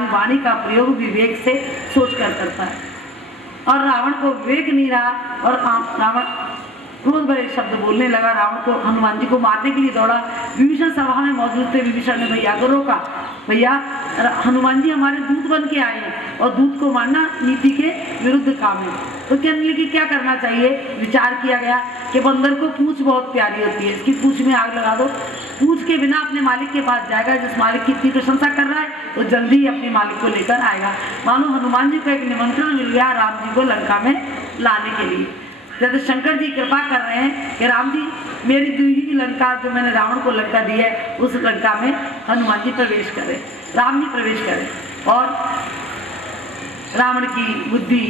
आदमी वाणी का प्रयोग विवेक से सोचकर करता है। और रावण को विवेक नहीं रहा और रावण क्रोध भरे शब्द बोलने लगा। रावण को हनुमान जी को मारने के लिए दौड़ा। विभीषण सभा में मौजूद थे। विभीषण ने भैया को रोका, भैया हनुमान जी हमारे दूत बन के आए हैं और दूत को मारना नीति के विरुद्ध काम है। तो कहने लगे क्या करना चाहिए। विचार किया गया कि बंदर को पूंछ बहुत प्यारी होती है, इसकी पूंछ में आग लगा दो। पूंछ के बिना अपने मालिक के पास जाएगा, जिस मालिक की इतनी प्रशंसा कर रहा है तो जल्दी ही अपने मालिक को लेकर आएगा। मानो हनुमान जी को एक निमंत्रण मिल गया राम जी को लंका में लाने के लिए। जैसे शंकर जी कृपा कर रहे हैं कि राम जी मेरी दी हुई लंका, जो मैंने रावण को लंका दी है, उस लंका में हनुमान जी प्रवेश करें, राम जी प्रवेश करें। और रावण की बुद्धि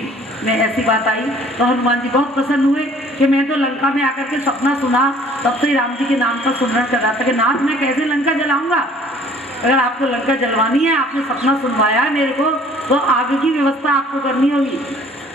में ऐसी बात आई तो हनुमान जी बहुत प्रसन्न हुए कि मैं तो लंका में आकर के सपना सुना, तब से राम जी के नाम का सुमरण कर रहा था कि नाथ मैं कैसे लंका जलाऊंगा। अगर आपको लंका जलवानी है, आपने सपना सुनवाया है मेरे को, तो आगे की व्यवस्था आपको करनी होगी।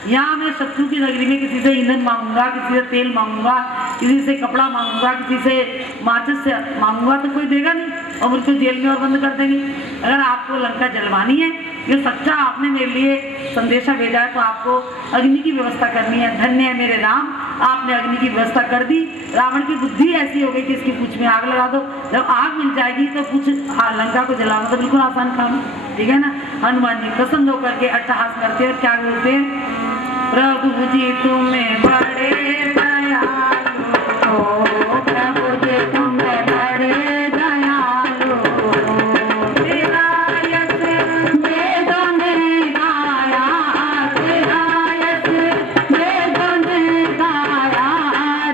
यहाँ मैं शत्रु की नगरी में किसी से ईंधन मांगूंगा, किसी से तेल मांगूंगा, किसी से कपड़ा मांगूंगा, किसी से माचिस से मांगूंगा तो कोई देगा नहीं और मुझको जेल में और बंद कर देंगे। अगर आपको लंका जलवानी है, ये सच्चा आपने मेरे लिए संदेशा भेजा है, तो आपको अग्नि की व्यवस्था करनी है। धन्य है मेरे राम, आपने अग्नि की व्यवस्था कर दी। रावण की बुद्धि ऐसी हो गई कि इसकी पूंछ में आग लगा दो। जब आग मिल जाएगी तो पूंछ लंका को जलाना तो बिल्कुल आसान काम है, ठीक है ना। हनुमान जी प्रसन्न होकर के अट्टहास करते हैं और क्या बोलते हैं, प्रभु जी तुम्हें बड़े दयालु, प्रभु जी तुम्हें बड़े दयालु, तेरा यश वेदों ने गाया, तेरा यश वेदों ने गाया,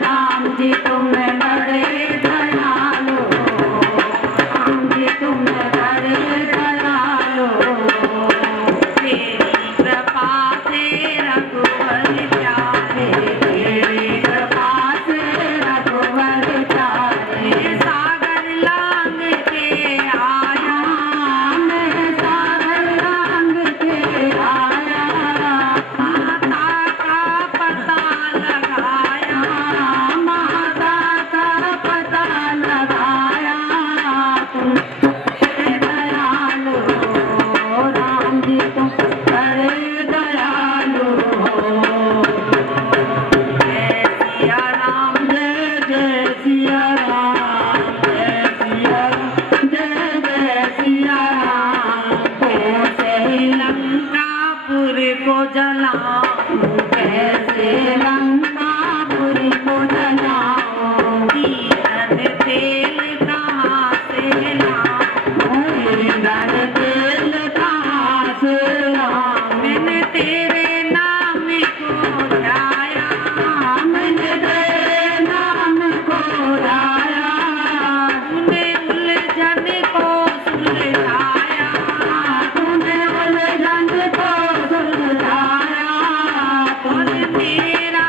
राम जी तुम्हें बड़े दयालु, राम जी तुम्हें बड़े दयालु, तेरी कृपा से रघुवर प्यारे, तेरी कृपा से रघुवर प्यारे, सागर लांग के आया, मैं सागर लांग के आया, माता का पता लगाया, माता का पता लगाया, तुम दयालु राम जी तुम बड़े दयालु हो। जय सिया राम, जय जय सिया राम, जय सिया राम, जय जय सिया राम। कैसे लंकापुर को जलाऊं, कैसे लंकापुर को जलाऊं, ईंधन तेल कहाँ से लाऊं, ईंधन तेल कहाँ से लाऊं, मैंने तेरे नाम को ध्याया, मैंने तेरे नाम को ध्याया, तूने उलझन को सुलझाया, तूने उलझन को सुलझाया, और मेरा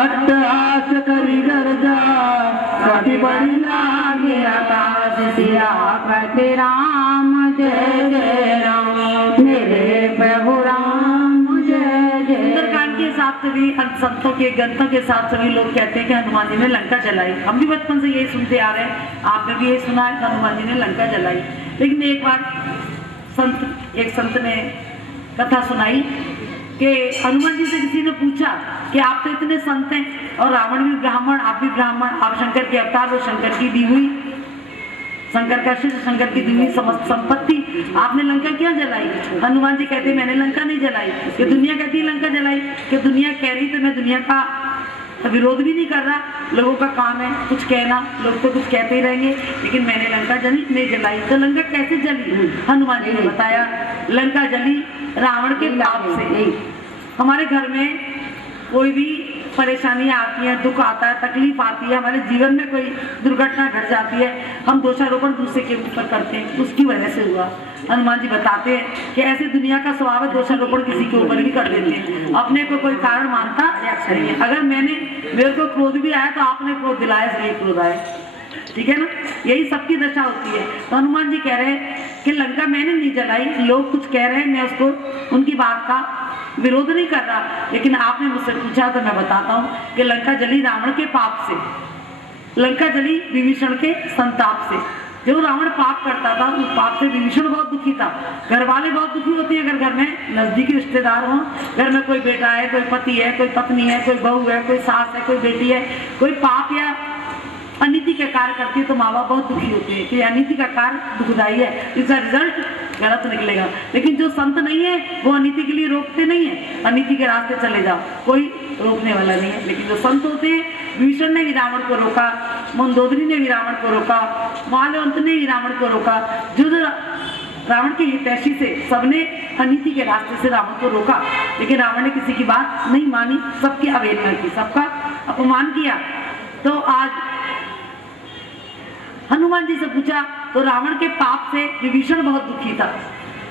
अट्टहास करी गर्जा कति बड़ी लागे आकाश सिया करते राम जय जय राम मेरे प्रभु राम जय जय। सुंदरकांड के हिसाब से भी संतों के ग्रंथों के हिसाब से भी लोग कहते हैं कि हनुमान जी ने लंका जलाई। हम भी बचपन से यही सुनते आ रहे हैं, आपने भी यही सुना है, हनुमान जी ने लंका जलाई। लेकिन एक बार एक संत ने कथा सुनाई कि हनुमान जी से किसी ने पूछा कि आप तो इतने संत हैं और रावण भी ब्राह्मण, आप भी ब्राह्मण, आप शंकर के अवतार, वो शंकर की दी हुई, शंकर का शिष्य, शंकर की दी हुई समस्त संपत्ति, आपने लंका क्यों जलाई? हनुमान जी कहते मैंने लंका नहीं जलाई। कि दुनिया कहती है लंका जलाई, कि दुनिया कह रही तो मैं दुनिया का विरोध भी नहीं कर रहा, लोगों का काम है कुछ कहना, लोग तो कुछ कहते ही रहेंगे, लेकिन मैंने लंका नहीं जलाई। तो लंका कैसे जली? हनुमान जी ने बताया लंका जली रावण के पाप से। हमारे घर में कोई भी परेशानियां आती हैं, दुख आता है, तकलीफ आती है, हमारे जीवन में कोई दुर्घटना घट जाती है, हम दोषारोपण दूसरे के ऊपर करते हैं, उसकी वजह से हुआ। हनुमान जी बताते हैं कि ऐसे दुनिया का स्वभाव है, दोषारोपण किसी के ऊपर भी कर देते हैं, अपने को कोई कारण मानता नहीं है। अगर मेरे को क्रोध भी आया तो आपने क्रोध दिलाया इसलिए क्रोध आया, ठीक है ना, यही सबकी दशा होती है। तो हनुमान जी कह रहे हैं कि लंका मैंने नहीं जलाई, लोग कुछ कह रहे हैं, मैं उसको उनकी बात का विरोध नहीं कर रहा, लेकिन आपने मुझसे पूछा तो मैं बताता हूँ कि लंका जली रावण के पाप से, लंका जली विभीषण के संताप से। जो रावण पाप करता था उस पाप से विभीषण बहुत दुखी था। घर वाले बहुत दुखी होते हैं अगर घर में नजदीकी रिश्तेदार हो, घर में कोई बेटा है, कोई पति है, कोई पत्नी है, कोई बहू है, कोई सास है, कोई बेटी है, कोई पाप या अनीति के कार्य करती है तो माँ बाप बहुत दुखी होते हैं कि अनीति का कार्य दुखदायी है, इसका रिजल्ट गलत निकलेगा। लेकिन जो संत नहीं है वो अनीति के लिए रोकते नहीं है, अनीति के रास्ते चले जाओ, कोई रोकने वाला नहीं है। लेकिन जो संत होते हैं, विभीषण ने भी रावण को रोका, मंदोदरी ने भी रावण को रोका, माल्यवंत ने भी रावण को रोका, जो रावण के हितैषी से सबने अनीति के रास्ते से रावण को रोका, लेकिन रावण ने किसी की बात नहीं मानी, सबकी अवहेलना की, सबका अपमान किया। तो आज हनुमान जी से पूछा तो रावण के पाप से विभीषण बहुत दुखी था,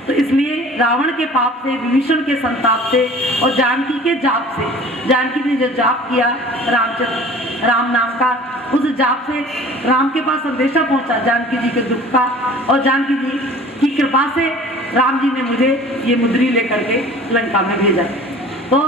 तो इसलिए रावण के पाप से, विभीषण के संताप से और जानकी के जाप से, जानकी ने जो जाप किया राम नाम का, उस जाप से राम के पास संदेशा पहुंचा जानकी जी के दुख का, और जानकी जी की कृपा से राम जी ने मुझे ये मुद्री लेकर के लंका में भेजा। तो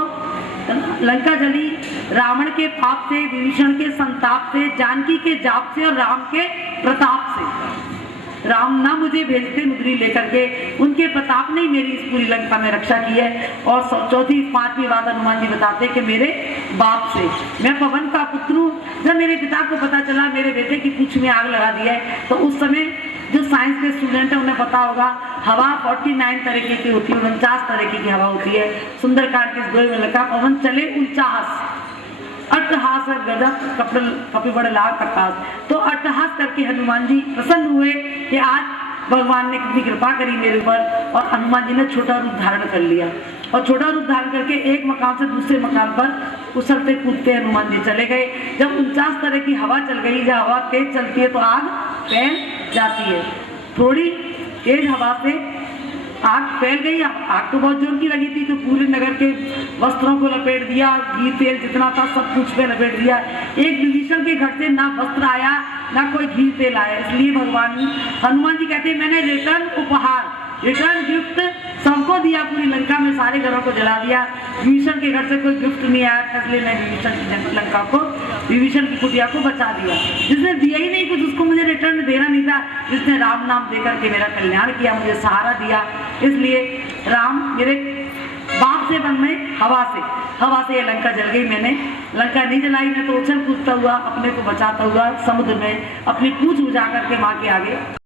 लंका जली रावण के पाप से, विभीषण के संताप से, जानकी के जाप से और राम के प्रताप से। राम ना मुझे भेजते मुद्री लेकर के, उनके प्रताप ने मेरी इस पूरी लंका में रक्षा की है। और चौथी पांचवी बात हनुमान जी बताते हैं कि मेरे बाप से, मैं पवन का पुत्र हूँ। जब मेरे पिता को पता चला मेरे बेटे की पूंछ में आग लगा दी है, तो उस समय जो साइंस के स्टूडेंट है उन्हें पता होगा हवा 49 तरीके की होती है, 49 तरीके की हवा होती है। सुंदरकांड के इस गोल में लिखा पवन चले 49, अट्टहास और गजब कपड़े बड़े लाल प्रकाश। तो अट्टहास करके हनुमान जी प्रसन्न हुए कि आज भगवान ने कितनी कृपा करी मेरे ऊपर, और हनुमान जी ने छोटा रूप धारण कर लिया, और छोटा रूप धारण करके एक मकान से दूसरे मकान पर उछलते कूदते हनुमान जी चले गए। जब 49 तरह की हवा चल गई, जब हवा तेज चलती है तो आग फैल जाती है, थोड़ी तेज हवा से आग फैल गई। आग तो बहुत जोर की लगी थी, तो पूरे नगर के वस्त्रों को लपेट दिया, घी तेल जितना था सब कुछ पे लपेट दिया। एक विभीषण के घर से ना वस्त्र आया ना कोई घी तेल आया। इसलिए भगवान हनुमान जी कहते हैं मैंने रिटर्न उपहार, रिटर्न गिफ्ट सबको दिया, पूरी लंका में सारे घरों को जला दिया। विभीषण के घर से कोई गिफ्ट नहीं आया, इसलिए मैं विभीषण की लंका को, विभीषण की कुटिया को बचा दिया। जिसने दिया ही नहीं कुछ उसको मुझे रिटर्न देना नहीं था, जिसने राम नाम देकर के मेरा कल्याण किया, मुझे सहारा दिया। इसलिए राम मेरे बाप से बन में हवा से ये लंका जल गई। मैंने लंका नहीं जलाई, मैं तो उछल कूदता हुआ अपने को बचाता हुआ समुद्र में अपनी पूंछ उजा करके माँ के आगे